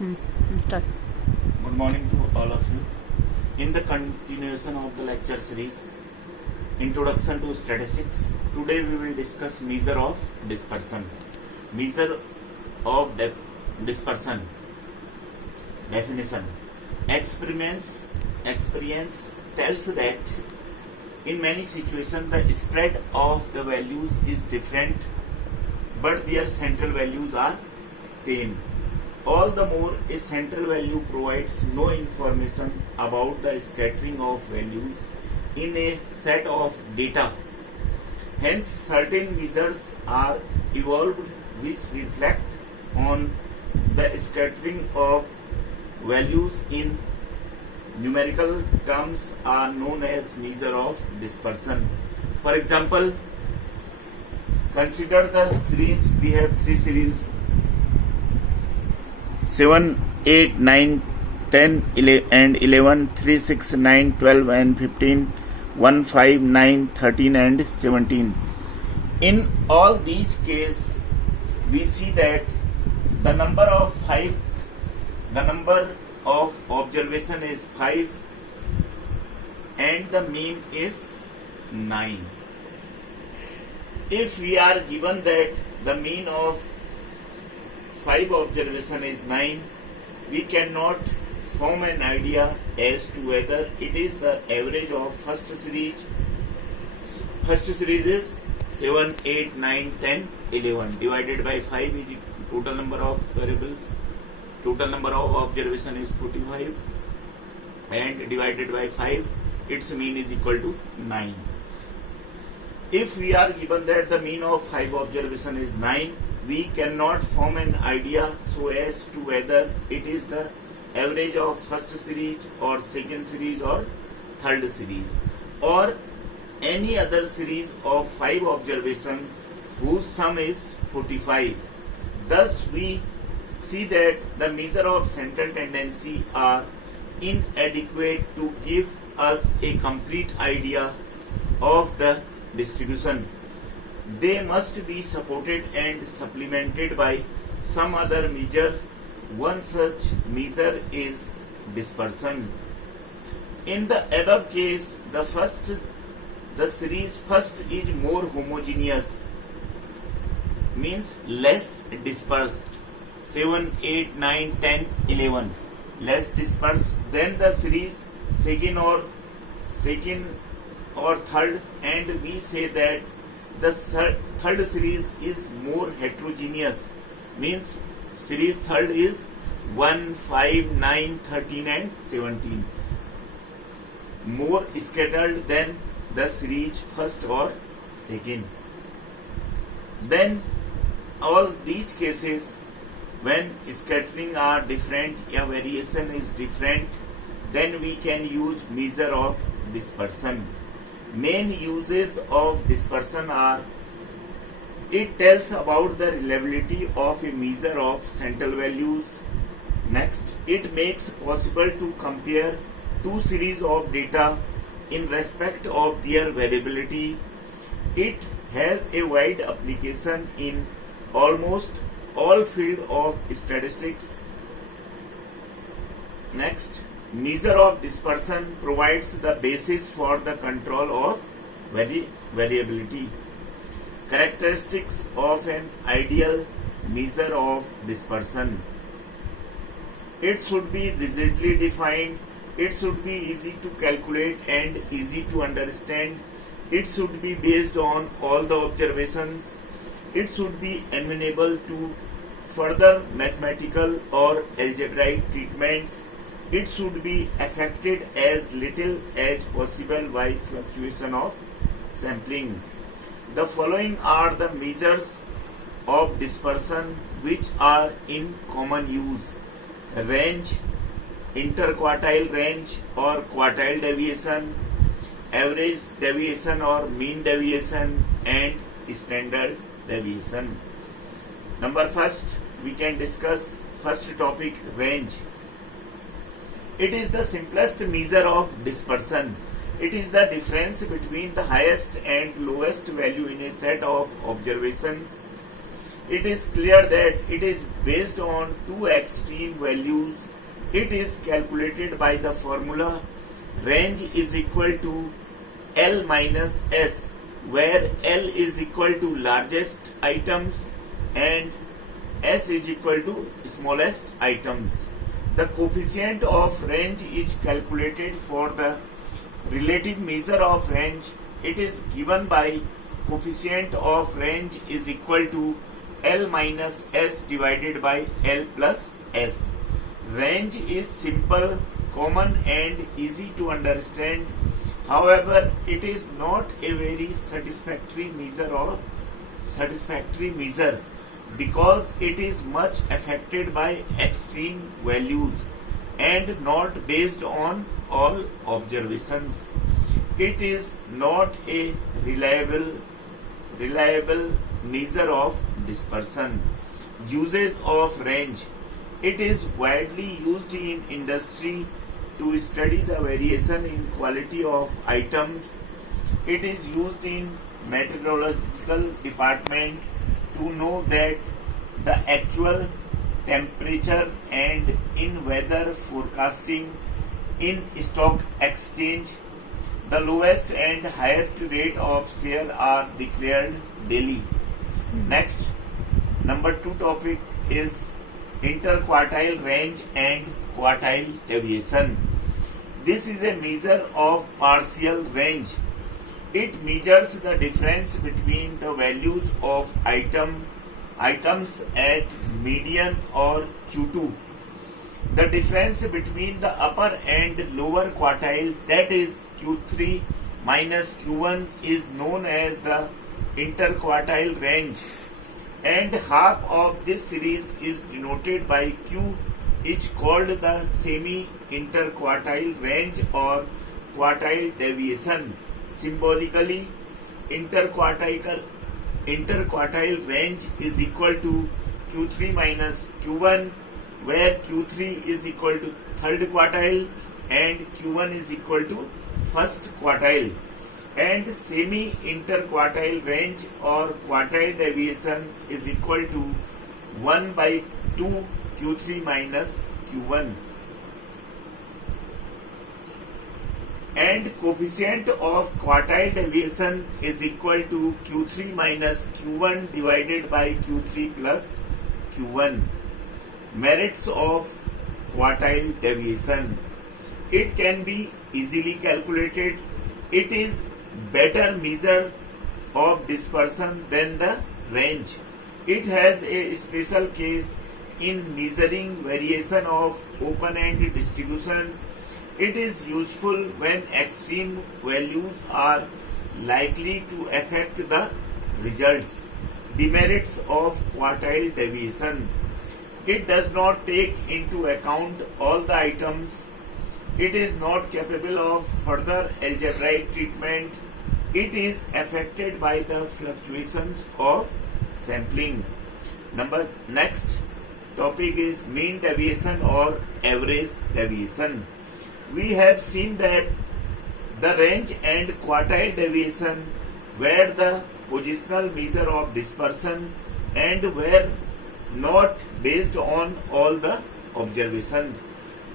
Start. Good morning to all of you. In the continuation of the lecture series, Introduction to Statistics, today we will discuss measure of dispersion. Measure of dispersion. Definition. Experience tells that in many situations the spread of the values is different, but their central values are same. All the more a central value provides no information about the scattering of values in a set of data. Hence, certain measures are evolved which reflect on the scattering of values in numerical terms are known as measure of dispersion. For example, consider the series. We have three series: 7, 8, 9, 10, 11, 3, 6, 9, 12 and 15, 1, 5, 9, 13 and 17. In all these cases, we see that the number of observation is 5 and the mean is 9. If we are given that the mean of 5 observation is 9, we cannot form an idea as to whether it is the average of first series. First series is 7, 8, 9, 10, 11 divided by 5 is total number of variables. Total number of observation is 45 and divided by 5, its mean is equal to 9. If we are given that the mean of 5 observation is 9, we cannot form an idea so as to whether it is the average of first series or second series or third series or any other series of 5 observation whose sum is 45. Thus we see that the measure of central tendency are inadequate to give us a complete idea of the distribution. They must be supported and supplemented by some other measure. One such measure is dispersion. In the above case, the series first is more homogeneous, means less dispersed. 7, 8, 9, 10, 11 less dispersed than the series second or third, and we say that the third series is more heterogeneous, means series third is 1, 5, 9, 13 and 17, more scattered than the series first or second. Then all these cases, when scattering are different, a variation is different, then we can use measure of dispersion. Main uses of dispersion are: it tells about the reliability of a measure of central values. Next, it makes possible to compare two series of data in respect of their variability. It has a wide application in almost all field of statistics. Next, measure of dispersion provides the basis for the control of variability. Characteristics of an ideal measure of dispersion: it should be rigidly defined, it should be easy to calculate and easy to understand, it should be based on all the observations, it should be amenable to further mathematical or algebraic treatments, it should be affected as little as possible by fluctuation of sampling. The following are the measures of dispersion which are in common use: range, interquartile range or quartile deviation, average deviation or mean deviation, and standard deviation. Number first, we can discuss first topic, range. It is the simplest measure of dispersion. It is the difference between the highest and lowest value in a set of observations. it is clear that it is based on two extreme values. It is calculated by the formula range is equal to L minus S, where L is equal to largest items and S is equal to smallest items. The coefficient of range is calculated for the relative measure of range. It is given by coefficient of range is equal to L minus S divided by L plus S. Range is simple, common and easy to understand. However, it is not a very satisfactory measure because it is much affected by extreme values and not based on all observations. It is not a reliable measure of dispersion. Usage of range. It is widely used in industry to study the variation in quality of items. It is used in meteorological department to know that the actual temperature and in weather forecasting. In stock exchange, the lowest and highest rate of share are declared daily. Next, number 2 topic is interquartile range and quartile deviation. This is a measure of partial range. It measures the difference between the values of items at median or Q2. The difference between the upper and lower quartile, that is Q3 minus Q1, is known as the interquartile range, and half of this series is denoted by Q, is called the semi-interquartile range or quartile deviation. Symbolically, interquartile range is equal to Q3 minus Q1, where Q3 is equal to third quartile and Q1 is equal to first quartile. And semi-interquartile range or quartile deviation is equal to 1 by 2 Q3 minus Q1. And coefficient of quartile deviation is equal to Q3 minus Q1 divided by Q3 plus Q1. Merits of quartile deviation. It can be easily calculated. It is better measure of dispersion than the range. It has a special case in measuring variation of open-end distribution. It is useful when extreme values are likely to affect the results. Demerits of quartile deviation. It does not take into account all the items. It is not capable of further algebraic treatment. It is affected by the fluctuations of sampling. Next topic is mean deviation or average deviation. We have seen that the range and quartile deviation were the positional measure of dispersion and were not based on all the observations.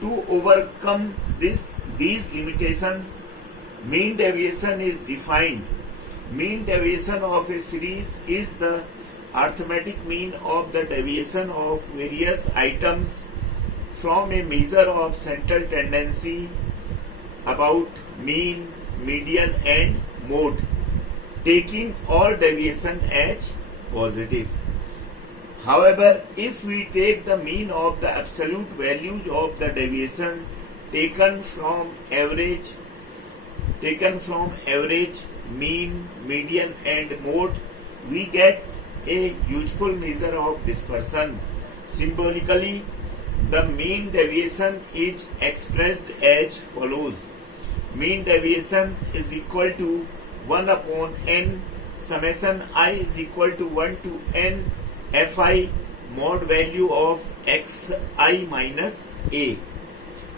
To overcome these limitations, mean deviation is defined. Mean deviation of a series is the arithmetic mean of the deviation of various items from a measure of central tendency about mean, median and mode, taking all deviation as positive. However, if we take the mean of the absolute values of the deviation taken from average, mean, median and mode, we get a useful measure of dispersion. Symbolically, the mean deviation is expressed as follows. Mean deviation is equal to 1 upon n, summation I is equal to 1 to n fi mod value of xi minus a,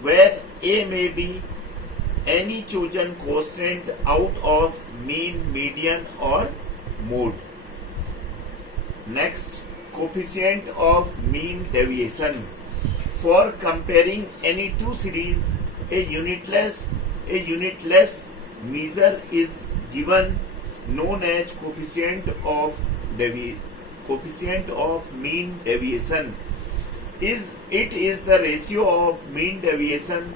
where a may be any chosen constant out of mean, median or mode. Next, coefficient of mean deviation. For comparing any two series, a unitless measure is given known as coefficient of mean deviation. It is the ratio of mean deviation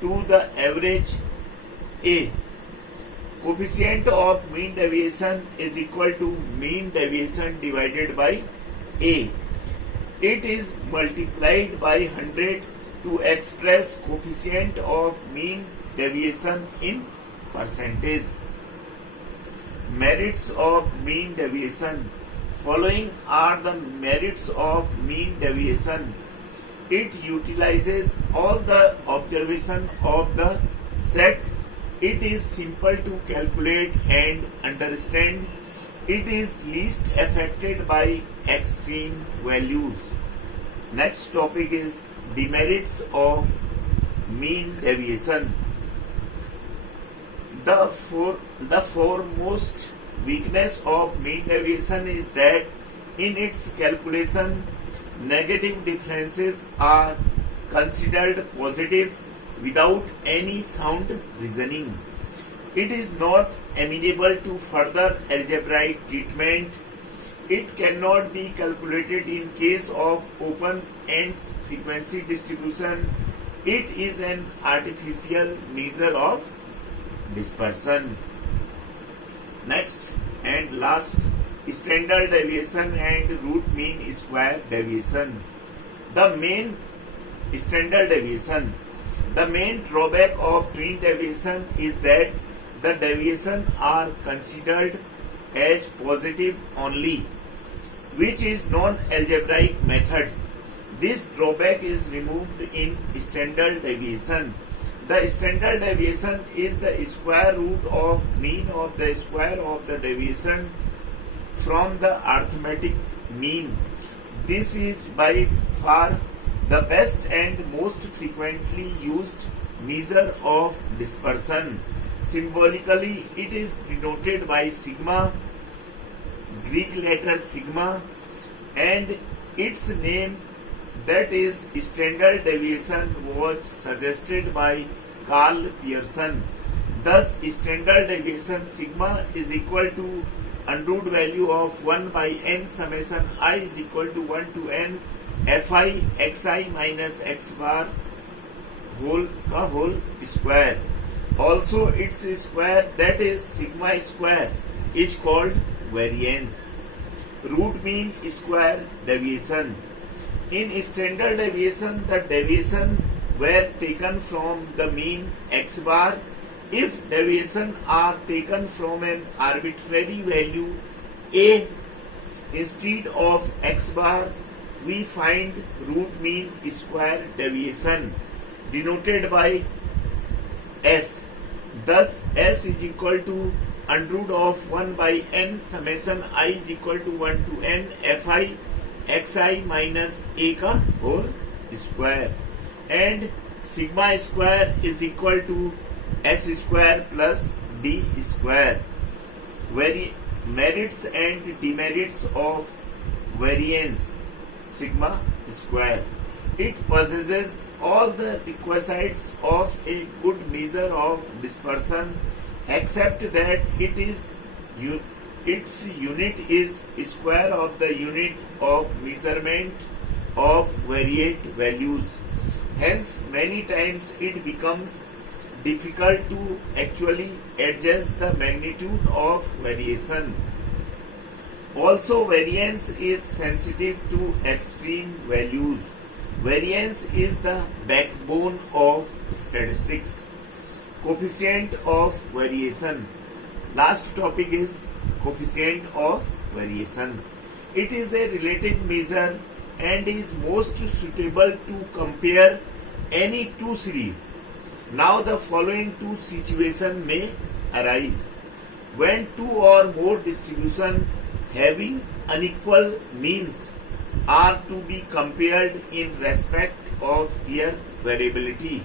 to the average A. Coefficient of mean deviation is equal to mean deviation divided by A. It is multiplied by 100 to express coefficient of mean deviation in percentage. Merits of mean deviation. Following are the merits of mean deviation. It utilizes all the observation of the set. It is simple to calculate and understand. It is least affected by extreme values. Next topic is demerits of mean deviation. The foremost weakness of mean deviation is that in its calculation, negative differences are considered positive without any sound reasoning. It is not amenable to further algebraic treatment. It cannot be calculated in case of open ends frequency distribution. It is an artificial measure of dispersion. Next and last, standard deviation and root mean square deviation. The main standard deviation. The main drawback of mean deviation is that the deviation are considered as positive only, which is non-algebraic method. This drawback is removed in standard deviation. The standard deviation is the square root of mean of the square of the deviation from the arithmetic mean. This is by far the best and most frequently used measure of dispersion. Symbolically, it is denoted by sigma, Greek letter sigma, and its name, that is standard deviation, was suggested by Karl Pearson. Thus, standard deviation sigma is equal to under root value of 1 by n summation I is equal to 1 to n fi xi minus x bar whole square. Also, its square, that is sigma square, is called variance. Root mean square deviation. In standard deviation, the deviation were taken from the mean x bar. If deviation are taken from an arbitrary value a instead of x bar, we find root mean square deviation denoted by s. Thus, s is equal to under root of 1 by n summation I is equal to 1 to n fi xi minus a का whole square, and sigma square is equal to s square plus d square. Merits and demerits of variance sigma square. It possesses all the requisites of a good measure of dispersion, except that its unit is square of the unit of measurement of variate values. Hence, many times it becomes difficult to actually adjust the magnitude of variation. Also, variance is sensitive to extreme values. Variance is the backbone of statistics. Coefficient of variation. Last topic is coefficient of variations. It is a relative measure and is most suitable to compare any two series. Now the following two situations may arise. When two or more distributions having unequal means are to be compared in respect of their variability.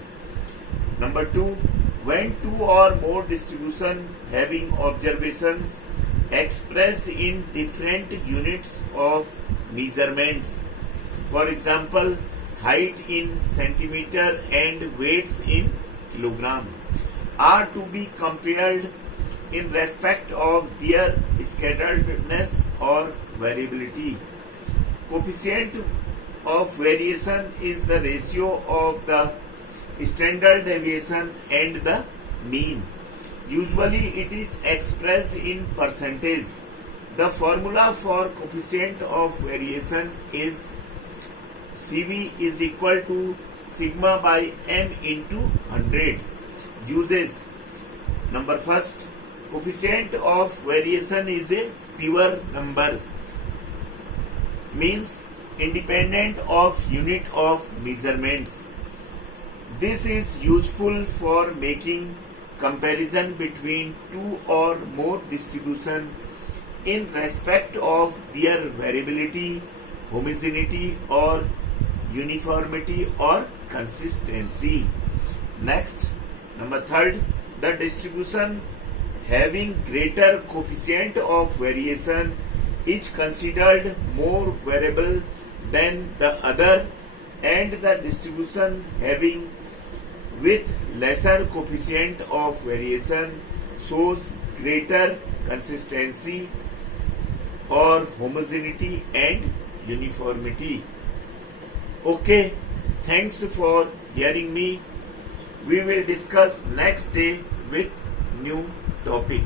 Number 2, when two or more distributions having observations expressed in different units of measurements. For example, height in centimeter and weights in kilogram are to be compared in respect of their scatteredness or variability. Coefficient of variation is the ratio of the standard deviation and the mean. Usually it is expressed in percentage. The formula for coefficient of variation is CV is equal to sigma by m into 100. Uses. Number first, coefficient of variation is a pure numbers, means independent of unit of measurements. This is useful for making comparison between two or more distribution in respect of their variability, homogeneity or uniformity or consistency. Next, number third, the distribution having greater coefficient of variation is considered more variable than the other, and the distribution having with lesser coefficient of variation shows greater consistency or homogeneity and uniformity. Okay, thanks for hearing me. We will discuss next day with new topic.